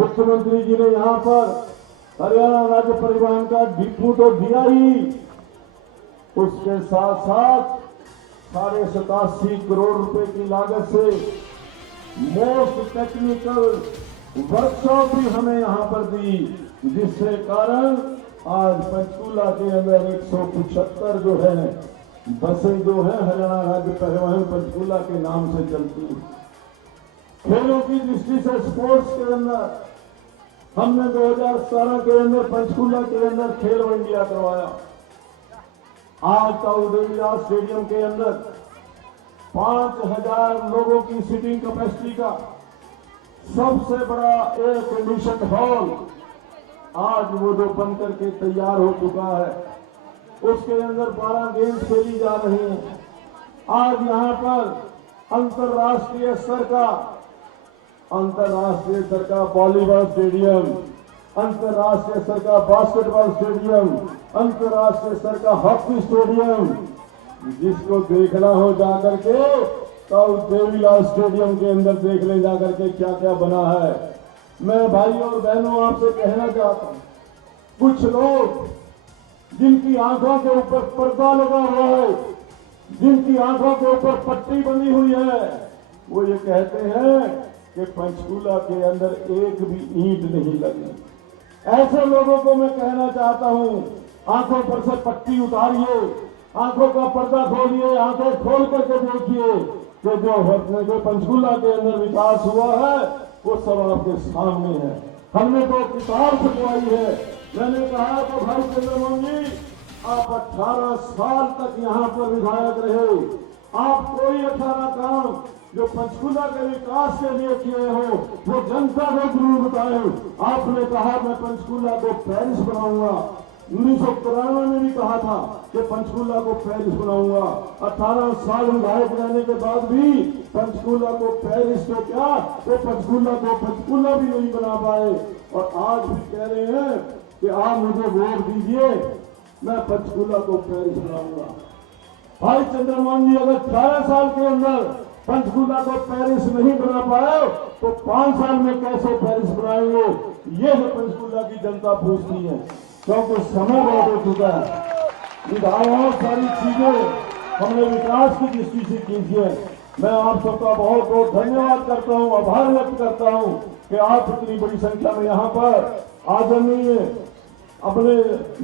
मुख्यमंत्री जी ने यहाँ पर हरियाणा राज्य परिवहन का डिपू तो दिया ही, उसके साथ साथ 87.5 करोड़ रुपए की लागत से मोस्ट टेक्निकल वर्कशॉप भी हमें यहाँ पर दी, जिससे कारण आज पंचकूला के अंदर 175 जो है बसें जो है हरियाणा राज्य परिवहन पंचकूला के नाम से चलती है। खेलों की दृष्टि से स्पोर्ट्स के अंदर हमने 2017 के अंदर पंचकूला के अंदर खेलो इंडिया करवाया। आज का देवीलाल स्टेडियम के अंदर 5000 लोगों की सीटिंग कैपेसिटी का सबसे बड़ा एयर कंडीशन हॉल आज वो जो बन करके तैयार हो चुका है, उसके अंदर 12 गेम्स खेली जा रही हैं। आज यहाँ पर अंतर्राष्ट्रीय स्तर का वॉलीबॉल स्टेडियम, अंतर्राष्ट्रीय स्तर का बास्केटबॉल स्टेडियम, अंतर्राष्ट्रीय स्तर का हॉकी स्टेडियम, जिसको देखना हो जाकर के तो देवीलाल स्टेडियम के अंदर देख ले जाकर के क्या क्या बना है। मैं भाई और बहनों आपसे कहना चाहता हूं, कुछ लोग जिनकी आंखों के ऊपर पर्दा लगा हुआ है, जिनकी आंखों के ऊपर पट्टी बनी हुई है, वो ये कहते हैं कि पंचकूला के अंदर एक भी ईंट नहीं लगी। ऐसे लोगों को मैं कहना चाहता हूं, आंखों पर से पट्टी उतारिए, आंखों का पर्दा खोलिए, आंखें खोल करके देखिए कि जो पंचकूला के अंदर विकास हुआ है वो सब आपके सामने है। हमने तो किताब छपवाई है। मैंने कहा तो भाई चंद्रमोहन जी, आप 18 साल तक यहाँ पर विधायक रहे, आप कोई 18 काम जो पंचकूला के विकास के लिए किए हो वो जनता को जरूर बताए। आपने कहा मैं पंचकूला को पेरिस बनाऊंगा, 1993 में भी कहा था कि पंचकूला को पेरिस बनाऊंगा। 18 साल विधायक रहने के बाद भी पंचकूला को पेरिस तो क्या, वो पंचकूला को पंचकूला भी नहीं बना पाए, और आज भी कह रहे हैं कि आप मुझे वोट दीजिए, मैं पंचकूला को पेरिस बनाऊंगा। भाई चंद्रमोहन जी, अगर 18 साल के अंदर पंचकूला को पेरिस नहीं बना पाए तो 5 साल में कैसे पेरिस बनाएंगे? ये जो पंचकूला की जनता पूछती है, क्योंकि समय बहुत हो चुका है। बहुत सारी चीजें हमने विकास की दृष्टि से की है। मैं आप सबका बहुत बहुत धन्यवाद करता हूं, आभार व्यक्त करता हूं कि आप इतनी बड़ी संख्या में यहाँ पर आदरणीय अपने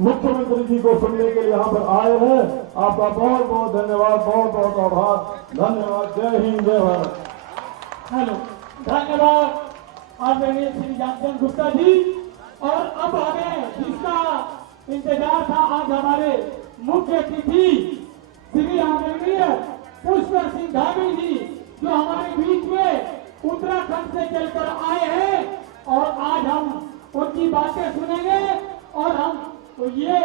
मुख्यमंत्री जी को सुनने के लिए यहाँ पर आए हैं। आपका बहुत बहुत धन्यवाद, बहुत बहुत आभार, धन्यवाद। जय हिंद, जय भारत। हेलो, धन्यवाद आदरणीय श्री जानचंद गुप्ता जी। और अब आगे जिसका इंतजार था, आज हमारे मुख्य अतिथि श्री आदरणीय पुष्कर सिंह धामी जी, जो हमारे बीच में उत्तराखंड से चलकर आए हैं, और आज हम उनकी बातें सुनेंगे और हम तो ये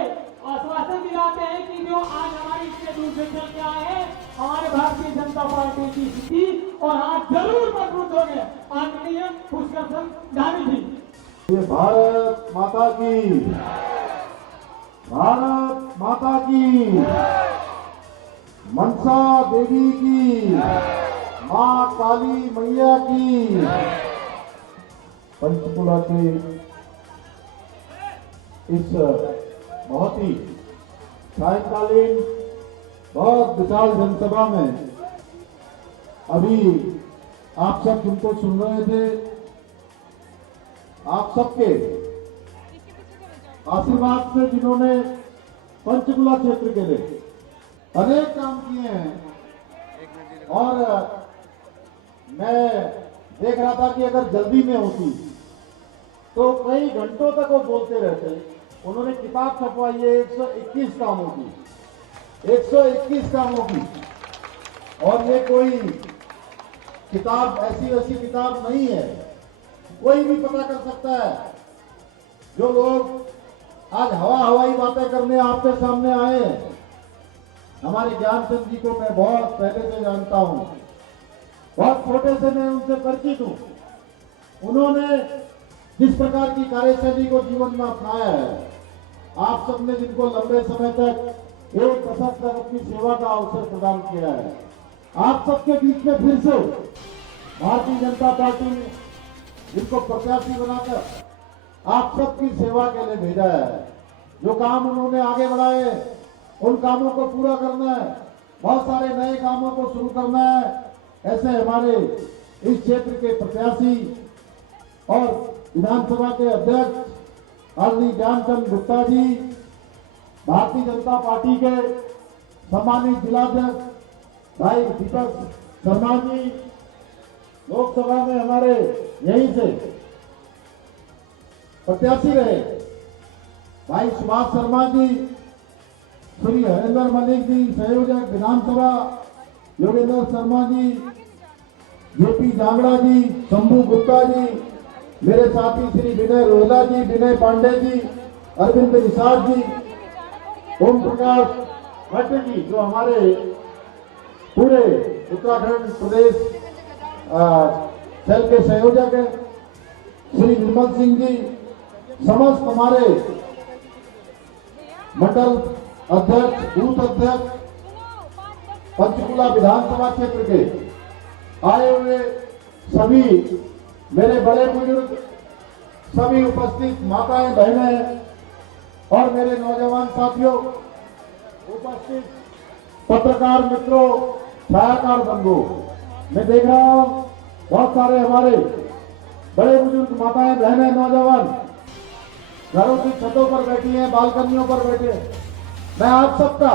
आश्वासन दिलाते हैं कि जो आज हमारी इतने दूर से चल के आए हैं, हमारे भारतीय जनता पार्टी की स्थिति और आज जरूर मजबूत होंगे। आदरणीय पुष्कर सिंह धामी जी। ये भारत माता की, भारत माता की, मनसा देवी की, मां काली मैया की। पंचकूला के इस बहुत ही सायंकालीन बहुत विशाल जनसभा में अभी आप सब जिनको सुन रहे थे, आप सबके आशीर्वाद से जिन्होंने पंचकूला क्षेत्र के लिए अनेक काम किए हैं, और मैं देख रहा था कि अगर जल्दी में होती तो कई घंटों तक वो बोलते रहते। उन्होंने किताब छपवाई है 121 कामों की, 121 कामों की, और ये कोई किताब ऐसी वैसी किताब नहीं है, कोई भी पता कर सकता है। जो लोग आज हवाई बातें करने आपके सामने आए हैं, हमारे ज्ञानचंद जी को मैं बहुत पहले से जानता हूं, बहुत छोटे से मैं उनसे परिचित हूं। उन्होंने जिस प्रकार की कार्यशैली को जीवन में अपनाया है, आप सबने जिनको लंबे समय तक 1 दशक तक अपनी सेवा का अवसर प्रदान किया है, आप सबके बीच में फिर से भारतीय जनता पार्टी जिनको प्रत्याशी बनाकर आप सबकी सेवा के लिए भेजा है। जो काम उन्होंने आगे बढ़ाए उन कामों को पूरा करना है, बहुत सारे नए कामों को शुरू करना है। ऐसे हमारे इस क्षेत्र के प्रत्याशी और विधानसभा के अध्यक्ष आदरणीय ज्ञानचंद गुप्ता जी, भारतीय जनता पार्टी के सम्मानित जिलाध्यक्ष भाई दीपक शर्मा जी, लोकसभा में हमारे यहीं से प्रत्याशी रहे भाई सुभाष शर्मा जी, श्री हरेंद्र मलिक जी संयोजक विधानसभा, योगेंद्र शर्मा जी, जेपी जांगड़ा जी, शंभू गुप्ता जी, मेरे साथी श्री विनय रोहला जी, विनय पांडे जी, अरविंद निषाद जी, ओम प्रकाश भट्ट जी, जो हमारे पूरे उत्तराखंड प्रदेश सेल के संयोजक है, श्री निर्मल सिंह जी, समस्त हमारे मंडल अध्यक्ष, बूथ अध्यक्ष, पंचकुला विधानसभा क्षेत्र के आए हुए सभी मेरे बड़े बुजुर्ग, सभी उपस्थित माताएं बहनें और मेरे नौजवान साथियों, उपस्थित पत्रकार मित्रों, छायाकार बंधुओं, मैं देख रहा हूं बहुत सारे हमारे बड़े बुजुर्ग माताएं बहनें नौजवान घरों की छतों पर बैठी हैं, बालकनियों पर बैठे हैं। मैं आप सबका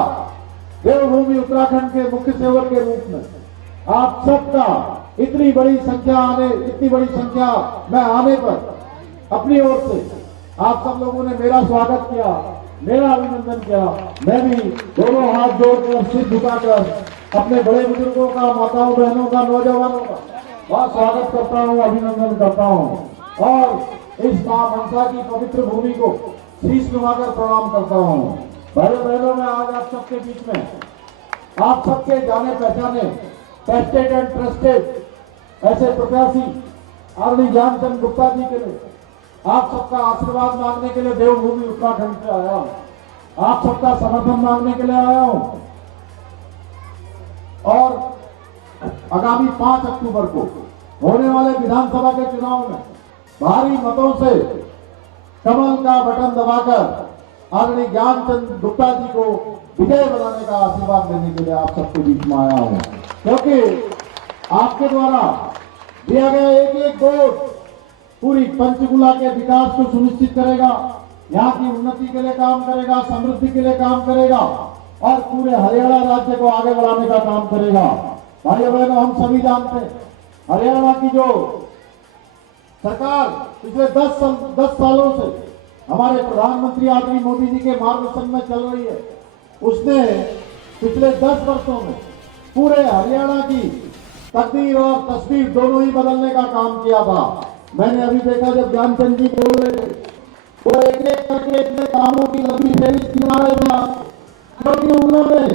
देवभूमि उत्तराखंड के मुख्य सेवक के रूप में आप सबका इतनी बड़ी संख्या में आने पर अपनी ओर से आप सब लोगों ने मेरा स्वागत किया, मेरा अभिनंदन किया। मैं भी दोनों हाथ जोड़कर सिर झुकाकर अपने बड़े बुजुर्गों का, माताओं बहनों का, नौजवानों का बहुत स्वागत करता हूं, अभिनंदन करता हूं और इस मां मनसा की पवित्र भूमि को शीश नुमाकर प्रणाम करता हूं। भाइयों बहनों, मैं आज आप सबके बीच में आप सबके जाने पहचाने टेस्टेड एंड ट्रस्टेड ऐसे प्रत्याशी आदरणीय ज्ञानचंद गुप्ता जी के लिए आप सबका आशीर्वाद मांगने के लिए देवभूमि उत्तराखंड से आया हूं, आप सबका समर्थन मांगने के लिए आया हूं और आगामी 5 अक्टूबर को होने वाले विधानसभा के चुनाव में भारी मतों से कमल का बटन दबाकर आदरणीय ज्ञानचंद गुप्ता जी को विजय बनाने का आशीर्वाद देने के लिए आप सबके बीच में आया हूं, क्योंकि आपके द्वारा दिया गया एक एक वोट पूरी पंचकुला के विकास को सुनिश्चित करेगा, यहाँ की उन्नति के लिए काम करेगा, समृद्धि के लिए काम करेगा और पूरे हरियाणा राज्य को आगे बढ़ाने का काम करेगा। भाइयों बहनों, हम सभी जानते हैं हरियाणा की जो सरकार पिछले 10 सालों से हमारे प्रधानमंत्री आदरणीय मोदी जी के मार्गदर्शन में चल रही है, उसने पिछले 10 वर्षों में पूरे हरियाणा की तकदीर और तस्वीर दोनों ही बदलने का काम किया था। मैंने अभी देखा जब ज्ञानचंद जी बोल रहे थे, वो एक एक करके इतने कामों की लंबी फेरिस्त गिना रहे थे, क्योंकि उन्होंने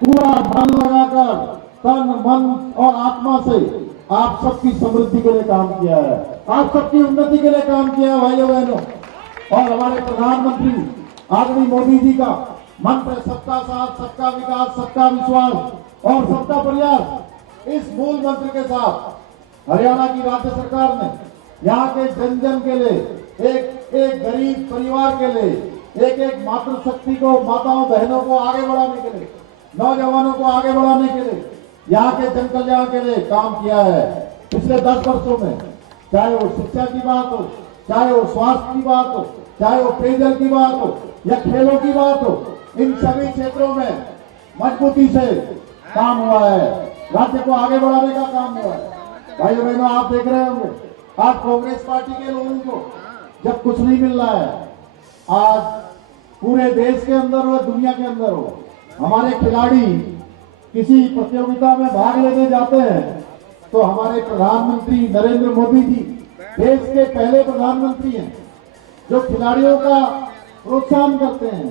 पूरा मन लगाकर तन मन और आत्मा से आप सबकी समृद्धि के लिए काम किया है, आप सबकी उन्नति के लिए काम किया है भाइयों बहनों। और हमारे प्रधानमंत्री आदरणीय मोदी जी का मंत्र सबका साथ, सबका विकास, सबका विश्वास और सबका प्रयास, इस मूल मंत्र के साथ हरियाणा की राज्य सरकार ने यहाँ के जन जन के लिए, एक गरीब परिवार के लिए, एक मातृशक्ति को, माताओं बहनों को आगे बढ़ाने के लिए, नौजवानों को आगे बढ़ाने के लिए, यहाँ के जन कल्याण के लिए काम किया है पिछले 10 वर्षों में। चाहे वो शिक्षा की बात हो, चाहे वो स्वास्थ्य की बात हो, चाहे वो पेयजल की बात हो या खेलों की बात हो, इन सभी क्षेत्रों में मजबूती से काम हुआ है, राज्य को आगे बढ़ाने का काम हुआ है। भाइयों बहनों, आप देख रहे होंगे आज कांग्रेस पार्टी के लोगों को जब कुछ नहीं मिल रहा है, आज पूरे देश के अंदर हो, दुनिया के अंदर हो, हमारे खिलाड़ी किसी प्रतियोगिता में भाग लेने जाते हैं तो हमारे प्रधानमंत्री नरेंद्र मोदी जी देश के पहले प्रधानमंत्री हैं जो खिलाड़ियों का प्रोत्साहन करते हैं,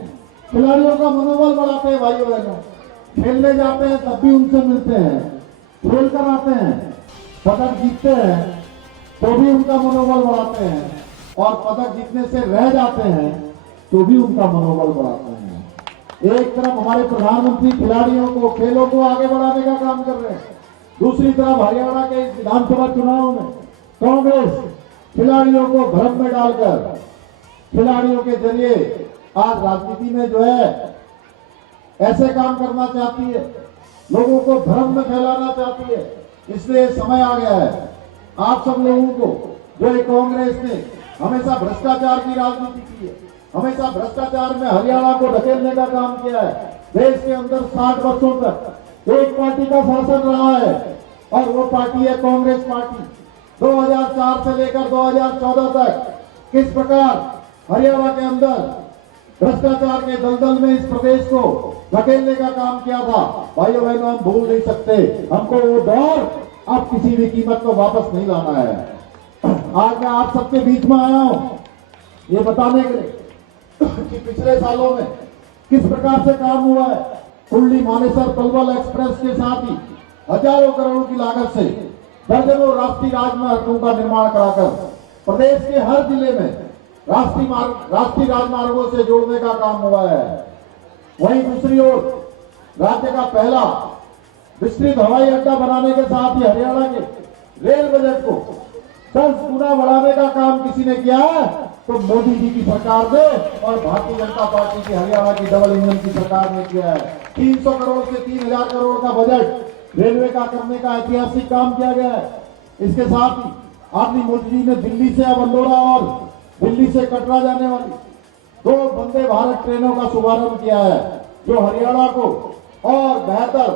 खिलाड़ियों का मनोबल बढ़ाते हैं। भाइयों बहनों, खेलने जाते हैं तब भी उनसे मिलते हैं, खेल कर आते हैं, पदक जीतते हैं तो भी उनका मनोबल बढ़ाते हैं और पदक जीतने से रह जाते हैं तो भी उनका मनोबल बढ़ाते हैं। एक तरफ हमारे प्रधानमंत्री खिलाड़ियों को, खेलों को आगे बढ़ाने का काम कर रहे हैं, दूसरी तरफ हरियाणा के विधानसभा चुनाव में कांग्रेस खिलाड़ियों को भ्रम में डालकर, खिलाड़ियों के जरिए आज राजनीति में जो है ऐसे काम करना चाहती है, लोगों को भ्रम में फैलाना चाहती है। इसलिए समय आ गया है आप सब लोगों को, जो ये कांग्रेस ने हमेशा भ्रष्टाचार की राजनीति की है, हमेशा भ्रष्टाचार में हरियाणा को ढकेलने का काम किया है। देश के अंदर 60 वर्षों तक एक पार्टी का शासन रहा है और वो पार्टी है कांग्रेस पार्टी। 2004 से लेकर 2014 तक किस प्रकार हरियाणा के अंदर भ्रष्टाचार के दलदल में इस प्रदेश को धकेलने का काम किया था, भाइयों बहनों, हम भूल नहीं सकते। हमको वो दौर अब किसी भी कीमत को वापस नहीं लाना है। आज मैं आप सबके बीच में आया हूं ये बताने के लिए कि पिछले सालों में किस प्रकार से काम हुआ है। कुल्ली मानेसर पलवल एक्सप्रेस के साथ ही हजारों करोड़ों की लागत से दर्जनों राष्ट्रीय राजमार्गों का निर्माण कराकर प्रदेश के हर जिले में राष्ट्रीय राजमार्गों से जोड़ने का काम हुआ है। वहीं दूसरी ओर राज्य का पहला विस्तृत हवाई अड्डा बनाने के साथ ही हरियाणा के रेल बजट को 10 गुना बढ़ाने का काम किसी ने किया है तो मोदी जी की सरकार ने और भारतीय जनता पार्टी की हरियाणा की डबल इंजन की सरकार ने किया है। 300 करोड़ से 3000 करोड़ का बजट रेलवे का करने का ऐतिहासिक काम किया गया है। इसके साथ ही आदमी मोदी जी ने दिल्ली से अब अंदौरा और दिल्ली से कटरा जाने वाली 2 वंदे भारत ट्रेनों का शुभारंभ किया है, जो हरियाणा को और बेहतर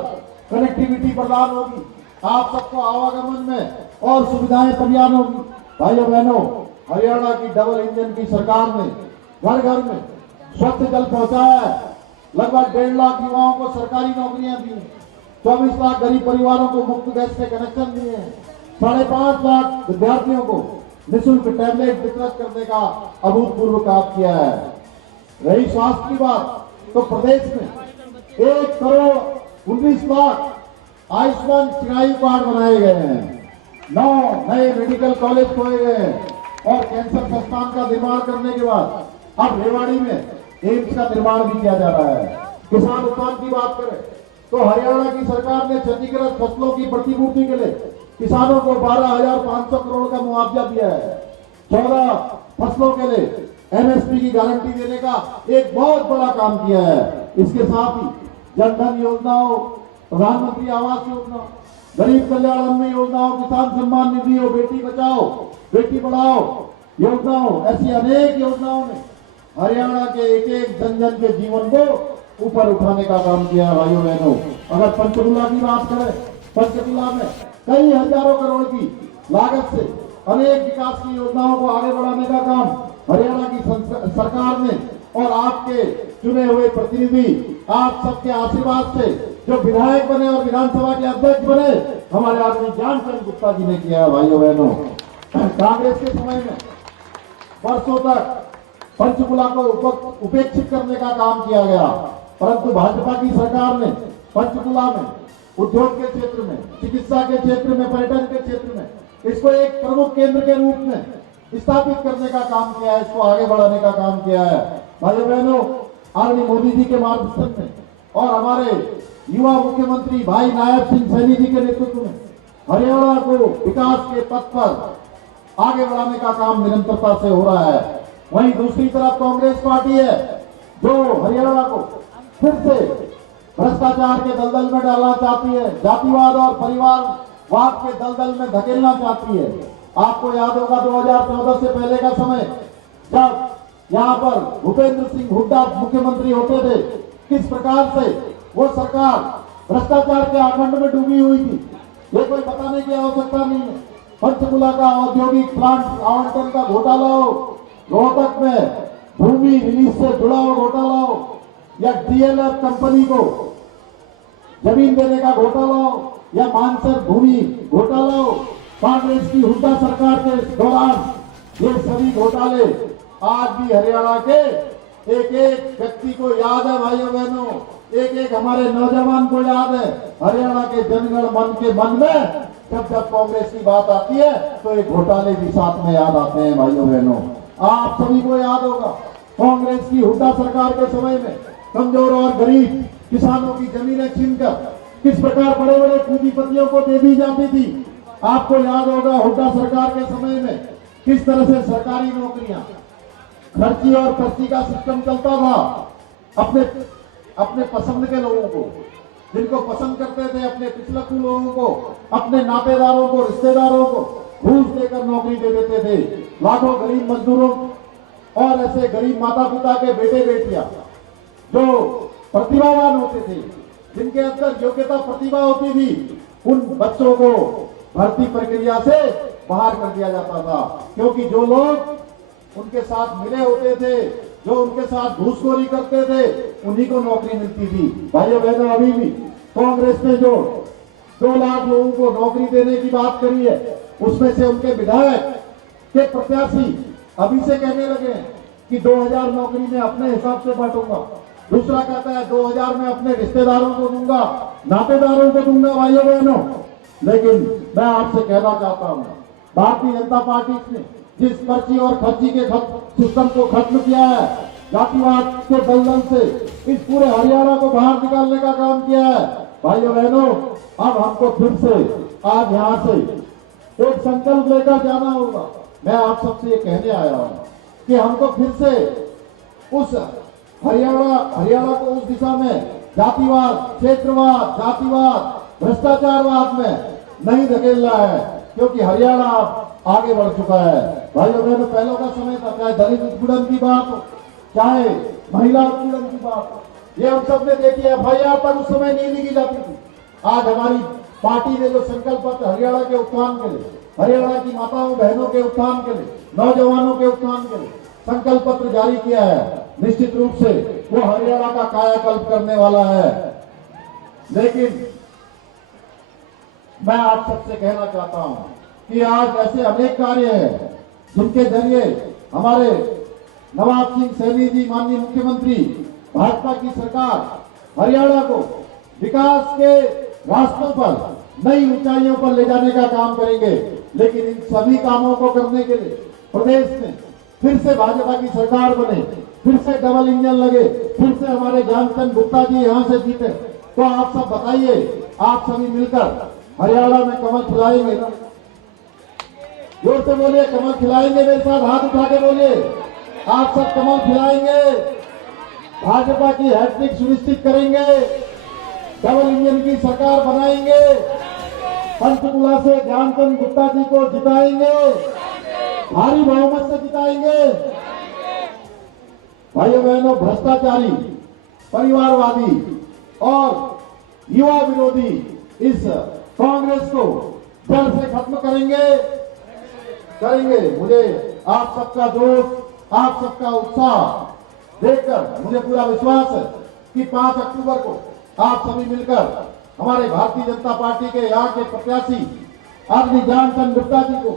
कनेक्टिविटी प्रदान होगी। आप सबको आवागमन में और सुविधाएं प्रदान होगी। भाइयों बहनों, हरियाणा की डबल इंजन की सरकार ने घर घर में स्वच्छ जल पहुंचाया है, लगभग 1.5 लाख युवाओं को सरकारी नौकरियां दी, 24 लाख गरीब परिवारों को मुफ्त गैस के कनेक्शन दिए हैं, 5.5 लाख विद्यार्थियों को निःशुल्क टैबलेट वितरित करने का अभूतपूर्व काम किया है। रही स्वास्थ्य की बात, तो प्रदेश में 1 करोड़ 19 लाख आयुष्मान चिरायु कार्ड बनाए गए हैं, 9 नए मेडिकल कॉलेज खोले गए हैं और कैंसर संस्थान का निर्माण करने के बाद अब रेवाड़ी में एम्स का निर्माण भी किया जा रहा है। किसान उत्पादन की बात करें तो हरियाणा की सरकार ने क्षतिग्रस्त फसलों की प्रतिपूर्ति के लिए किसानों को 12,500 करोड़ का मुआवजा दिया है। 14 फसलों के लिए एमएसपी की गारंटी देने का एक बहुत बड़ा काम किया है। इसके साथ ही जनधन योजनाओं, प्रधानमंत्री आवास योजना, गरीब कल्याण अन्न योजनाओं, किसान सम्मान निधि हो, बेटी बचाओ बेटी पढ़ाओ योजनाओं, ऐसी अनेक योजनाओं में हरियाणा के एक जन जन के जीवन को ऊपर उठाने का काम किया है। भाइयों बहनों, अगर पंचकुला की बात करें, पंचकुला में कई हजारों करोड़ की लागत से अनेक विकास की योजनाओं को आगे बढ़ाने का काम हरियाणा की सरकार ने और आपके चुने हुए प्रतिनिधि, आप सबके आशीर्वाद से जो विधायक बने और विधानसभा के अध्यक्ष बने, हमारे आदमी ज्ञानचंद गुप्ता जी ने किया है। भाइयों बहनों, कांग्रेस के समय में वर्षों तक पंचकुला को उपेक्षित करने का काम किया गया, परंतु भाजपा की सरकार ने पंचकुला में उद्योग के क्षेत्र में, चिकित्सा के क्षेत्र में, पर्यटन के क्षेत्र में इसको एक प्रमुख केंद्र के रूप में स्थापित करने का काम किया है, इसको आगे बढ़ाने का काम किया है। भाइयों बहनों, आदरणीय मोदी जी के मार्गदर्शन में और हमारे युवा मुख्यमंत्री भाई नायब सिंह सैनी जी के नेतृत्व में हरियाणा को विकास के पथ पर आगे बढ़ाने का काम निरंतरता से हो रहा है। वहीं दूसरी तरफ कांग्रेस पार्टी है जो हरियाणा को फिर से भ्रष्टाचार के दलदल में डालना चाहती है, जातिवाद और परिवारवाद के दलदल में धकेलना चाहती है। आपको याद होगा 2014 से पहले का समय, जब यहाँ पर भूपेंद्र सिंह हुड्डा मुख्यमंत्री होते थे, किस प्रकार से वो सरकार भ्रष्टाचार के आखंड में डूबी हुई थी, ये कोई बताने की आवश्यकता नहीं है। पंचकुला का औद्योगिक प्लांट आवंटन का घोटाला हो, रोहतक में भूमि रिलीज से जुड़ा हुआ घोटाला हो, या डीएलएफ कंपनी को जमीन देने का घोटाला हो, या मानसर भूमि घोटाला हो, कांग्रेस की हुड्डा सरकार के दौरान ये सभी घोटाले आज भी हरियाणा के एक एक व्यक्ति को याद है। भाइयों बहनों, एक एक हमारे नौजवान को याद है। हरियाणा के जनगण मन के मन में जब जब कांग्रेस की बात आती है तो एक घोटाले भी साथ में याद आते हैं। भाइयों बहनों, आप सभी को याद होगा कांग्रेस की हुड्डा सरकार के समय में कमजोर और गरीब किसानों की जमीनें छीनकर किस प्रकार बड़े बड़े पूंजीपतियों को दे दी जाती थी। आपको याद होगा हुड्डा सरकार के समय में किस तरह से सरकारी नौकरियां खर्ची और पर्ची का सिस्टम चलता था। अपने पसंद के लोगों को, जिनको पसंद करते थे, अपने पिछलक्कू लोगों को, अपने नातेदारों को, रिश्तेदारों को घूस देकर नौकरी दे देते थे। लाखों गरीब मजदूरों और ऐसे गरीब माता पिता के बेटे बेटियां जो प्रतिभावान होते थे, जिनके अंदर योग्यता प्रतिभा होती थी, उन बच्चों को भर्ती प्रक्रिया से बाहर कर दिया जाता था। क्योंकि जो लोग उनके साथ मिले होते थे, जो उनके साथ घूसखोरी करते थे, उन्हीं को नौकरी मिलती थी। भाइयों बहनों, अभी भी कांग्रेस ने जो 2 लाख लोगों को नौकरी देने की बात करी है, उसमें से उनके विधायक के प्रत्याशी अभी से कहने लगे हैं कि 2000 नौकरी में अपने हिसाब से बांटूंगा। दूसरा कहता है 2000 में अपने रिश्तेदारों को दूंगा, नातेदारों को दूंगा। भाइयों बहनों, लेकिन मैं आपसे कहना चाहता हूं, भारतीय जनता पार्टी ने जिस पर्ची और खर्ची के सिस्टम को खत्म किया है, जातिवाद के दलदल से इस पूरे हरियाणा को बाहर निकालने का काम किया है। भाइयों बहनों, अब हमको फिर से आज यहाँ से एक संकल्प लेकर जाना होगा। मैं आप सबसे ये कहने आया हूँ कि हमको फिर से उस हरियाणा को उस दिशा में जातिवाद, क्षेत्रवाद, जातिवाद, भ्रष्टाचारवाद में नहीं धकेलना है, क्योंकि हरियाणा आगे बढ़ चुका है। भाइयों बहनों, पहले का समय था, चाहे दलित उत्पीड़न की बात हो, चाहे महिला उत्पीड़न की बात हो, ये हम सब ने देखी है। FIR पर उस समय नहीं लिखी जाती थी। आज हमारी पार्टी ने जो संकल्प पत्र हरियाणा के उत्थान के लिए, हरियाणा की माताओं बहनों के उत्थान के लिए, नौजवानों के उत्थान के लिए संकल्प पत्र जारी किया है, निश्चित रूप से वो हरियाणा का कायाकल्प करने वाला है। लेकिन मैं आप सबसे कहना चाहता हूं कि आज ऐसे अनेक कार्य हैं जिनके जरिए हमारे नवाब सिंह सैनी जी, माननीय मुख्यमंत्री, भाजपा की सरकार हरियाणा को विकास के रास्तों पर, नई ऊंचाइयों पर ले जाने का काम करेंगे। लेकिन इन सभी कामों को करने के लिए प्रदेश में फिर से भाजपा की सरकार बने, फिर से डबल इंजन लगे, फिर से हमारे ज्ञानचंद गुप्ता जी यहां से जीते, तो आप सब बताइए, आप सभी मिलकर हरियाणा में कमल खिलाएंगे ना? जोर से बोलिए, कमल खिलाएंगे? मेरे साथ हाथ उठा के बोलिए, आप सब कमल खिलाएंगे? भाजपा की हैट्रिक सुनिश्चित करेंगे? डबल इंजन की सरकार बनाएंगे? पंचकुला से ज्ञानचंद गुप्ता जी को जिताएंगे? भारी बहुमत से जिताएंगे? भाइयों बहनों, भ्रष्टाचारी, परिवारवादी और युवा विरोधी इस कांग्रेस को जड़ से खत्म करेंगे। मुझे आप सबका जोश, आप सबका उत्साह देखकर मुझे पूरा विश्वास है कि 5 अक्टूबर को आप सभी मिलकर हमारे भारतीय जनता पार्टी के यहाँ के प्रत्याशी आदरणीय ज्ञानचंद गुप्ता जी को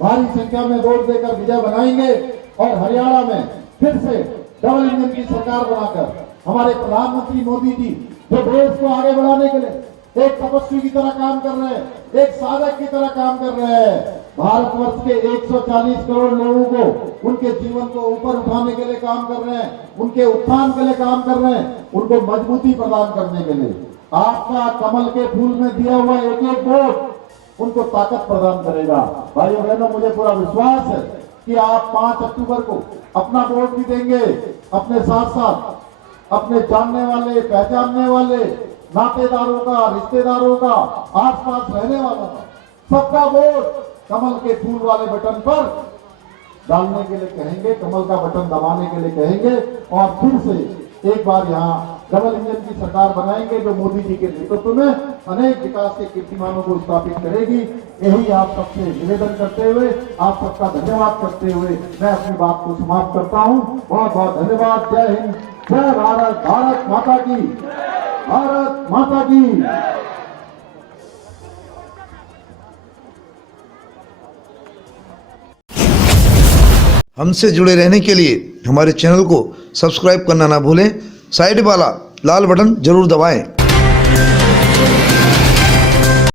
भारी संख्या में वोट देकर विजय बनाएंगे और हरियाणा में फिर से डबल इंजन की सरकार बनाकर हमारे प्रधानमंत्री मोदी जी जो देश को आगे बढ़ाने के लिए एक तपस्वी की तरह काम कर रहे हैं, एक साधक की तरह काम कर रहे हैं, भारतवर्ष के 140 करोड़ लोगों को उनके जीवन को ऊपर उठाने के लिए काम कर रहे हैं, उनके उत्थान के लिए काम कर रहे हैं, उनको मजबूती प्रदान करने के लिए आपका कमल के फूल में दिया हुआ एक वोट उनको ताकत प्रदान करेगा। भाइयों बहनों, मुझे पूरा विश्वास है कि आप 5 अक्टूबर को अपना वोट भी देंगे, अपने साथ साथ अपने जानने वाले, पहचानने वाले, नातेदारों का, रिश्तेदारों का, आसपास रहने वालों का सबका वोट कमल के फूल वाले बटन पर डालने के लिए कहेंगे, कमल का बटन दबाने के लिए कहेंगे और फिर से एक बार यहाँ डबल इंजन की सरकार बनाएंगे जो मोदी जी के नेतृत्व में अनेक विकास के कीर्तिमानों को स्थापित करेगी। यही आप सबसे निवेदन करते हुए, आप सबका धन्यवाद करते हुए मैं अपनी बात को समाप्त करता हूँ। बहुत बहुत धन्यवाद। जय हिंद, जय भारत, भारत माता की, भारत माता की। हमसे जुड़े रहने के लिए हमारे चैनल को सब्सक्राइब करना ना भूलें। साइड वाला लाल बटन जरूर दबाएं।